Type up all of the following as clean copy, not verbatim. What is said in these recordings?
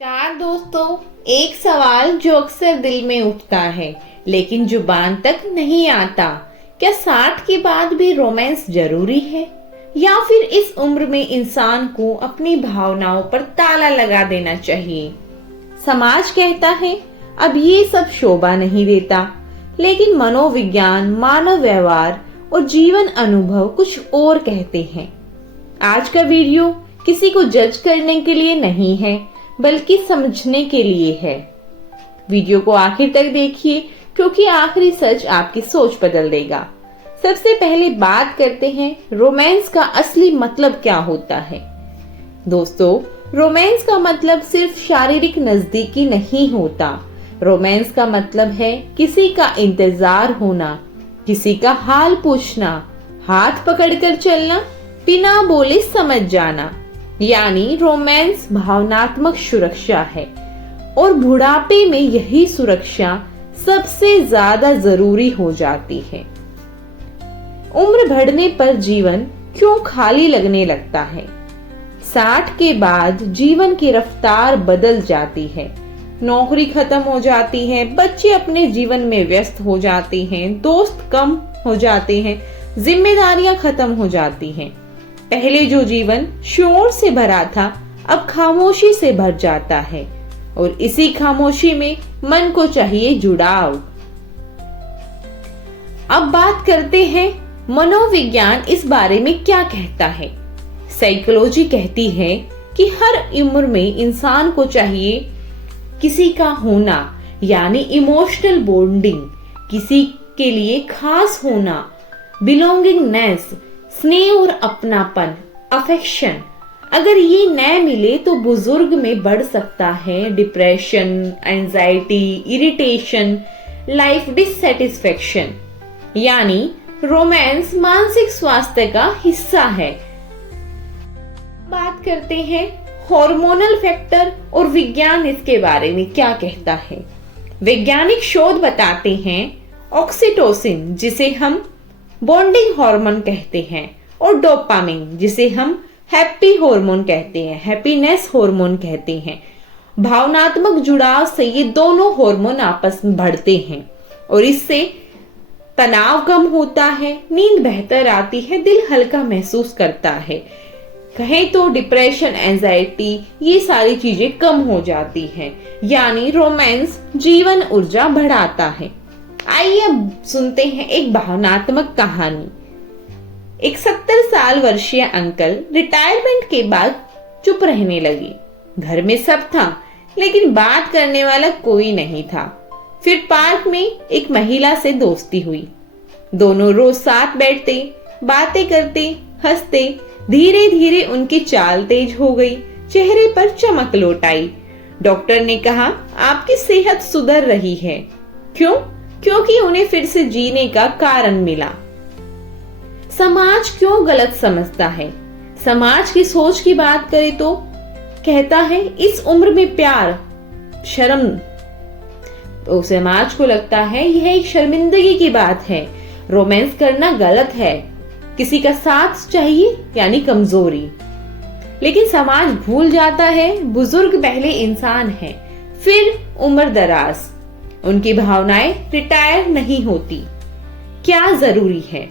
चार दोस्तों, एक सवाल जो अक्सर दिल में उठता है लेकिन जुबान तक नहीं आता। क्या 60 के बाद भी रोमांस जरूरी है या फिर इस उम्र में इंसान को अपनी भावनाओं पर ताला लगा देना चाहिए? समाज कहता है अब ये सब शोभा नहीं देता, लेकिन मनोविज्ञान, मानव व्यवहार और जीवन अनुभव कुछ और कहते हैं। आज का वीडियो किसी को जज करने के लिए नहीं है, बल्कि समझने के लिए है। वीडियो को आखिर तक देखिए क्योंकि आखिरी सच आपकी सोच बदल देगा। सबसे पहले बात करते हैं रोमांस का असली मतलब क्या होता है। दोस्तों, रोमांस का मतलब सिर्फ शारीरिक नजदीकी नहीं होता। रोमांस का मतलब है किसी का इंतजार होना, किसी का हाल पूछना, हाथ पकड़कर चलना, बिना बोले समझ जाना। यानी रोमांस भावनात्मक सुरक्षा है और बुढ़ापे में यही सुरक्षा सबसे ज्यादा जरूरी हो जाती है। उम्र बढ़ने पर जीवन क्यों खाली लगने लगता है? 60 के बाद जीवन की रफ्तार बदल जाती है। नौकरी खत्म हो जाती है, बच्चे अपने जीवन में व्यस्त हो जाते हैं, दोस्त कम हो जाते हैं, जिम्मेदारियां खत्म हो जाती हैं। पहले जो जीवन शोर से भरा था अब खामोशी से भर जाता है और इसी खामोशी में मन को चाहिए जुड़ाव। अब बात करते हैं मनोविज्ञान इस बारे में क्या कहता है। साइकोलॉजी कहती है कि हर उम्र में इंसान को चाहिए किसी का होना, यानी इमोशनल बॉन्डिंग, किसी के लिए खास होना, बिलोंगिंगनेस, स्नेह और अपनापन, अफेक्शन। अगर ये न मिले तो बुजुर्ग में बढ़ सकता है depression, anxiety, irritation, life dissatisfaction. यानी रोमांस मानसिक स्वास्थ्य का हिस्सा है। बात करते हैं हार्मोनल फैक्टर और विज्ञान इसके बारे में क्या कहता है। वैज्ञानिक शोध बताते हैं ऑक्सीटोसिन, जिसे हम बॉन्डिंग हार्मोन कहते हैं, और डोपामिन, जिसे हम हैप्पी हार्मोन कहते हैं, हैप्पीनेस हार्मोन कहते हैं। भावनात्मक जुड़ाव से ये दोनों हार्मोन आपस में बढ़ते हैं और इससे तनाव कम होता है, नींद बेहतर आती है, दिल हल्का महसूस करता है। कहें तो डिप्रेशन, एंजाइटी, ये सारी चीजें कम हो जाती हैं। यानी रोमांस जीवन ऊर्जा बढ़ाता है। आइए अब सुनते हैं एक भावनात्मक कहानी। एक 70 साल वर्षीय अंकल रिटायरमेंट के बाद चुप रहने लगे। घर में सब था लेकिन बात करने वाला कोई नहीं था। फिर पार्क में एक महिला से दोस्ती हुई। दोनों रोज साथ बैठते, बातें करते, हंसते। धीरे धीरे उनकी चाल तेज हो गई, चेहरे पर चमक लौट आई। डॉक्टर ने कहा, आपकी सेहत सुधर रही है। क्यों? क्योंकि उन्हें फिर से जीने का कारण मिला। समाज क्यों गलत समझता है? समाज की सोच की बात करें तो कहता है इस उम्र में प्यार शर्म, तो समाज को लगता है यह एक शर्मिंदगी की बात है, रोमांस करना गलत है, किसी का साथ चाहिए यानी कमजोरी। लेकिन समाज भूल जाता है बुजुर्ग पहले इंसान है, फिर उम्र दराज। उनकी भावनाएं रिटायर नहीं होती। क्या जरूरी है?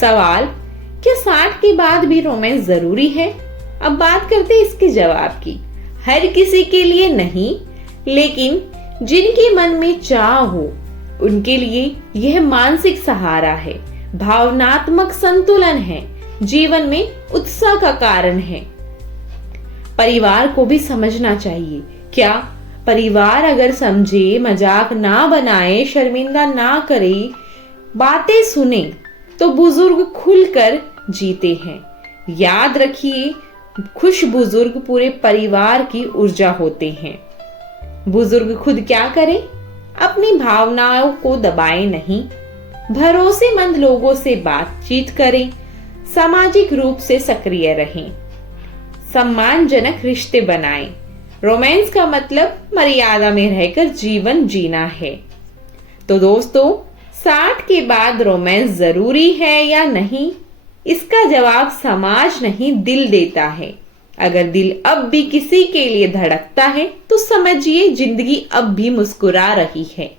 सवाल, क्या 60 के बाद भी रोमांस जरूरी है? अब बात करते हैं इसके जवाब की। हर किसी के लिए नहीं, लेकिन जिनके मन में चाह हो उनके लिए यह मानसिक सहारा है, भावनात्मक संतुलन है, जीवन में उत्साह का कारण है। परिवार को भी समझना चाहिए। क्या परिवार अगर समझे, मजाक ना बनाए, शर्मिंदा ना करे, बातें सुने, तो बुजुर्ग खुलकर जीते हैं। याद रखिए, खुश बुजुर्ग पूरे परिवार की ऊर्जा होते हैं। बुजुर्ग खुद क्या करें? अपनी भावनाओं को दबाए नहीं, भरोसेमंद लोगों से बातचीत करें, सामाजिक रूप से सक्रिय रहें, सम्मानजनक रिश्ते बनाएं। रोमांस का मतलब मर्यादा में रहकर जीवन जीना है। तो दोस्तों, 60 के बाद रोमांस जरूरी है या नहीं? इसका जवाब समाज नहीं, दिल देता है। अगर दिल अब भी किसी के लिए धड़कता है तो समझिए जिंदगी अब भी मुस्कुरा रही है।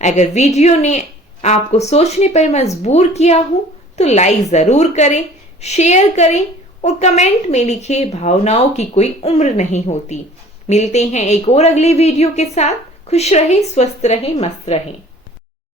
अगर वीडियो ने आपको सोचने पर मजबूर किया हो तो लाइक जरूर करें, शेयर करें और कमेंट में लिखे, भावनाओं की कोई उम्र नहीं होती। मिलते हैं एक और अगली वीडियो के साथ। खुश रहें, स्वस्थ रहें, मस्त रहें।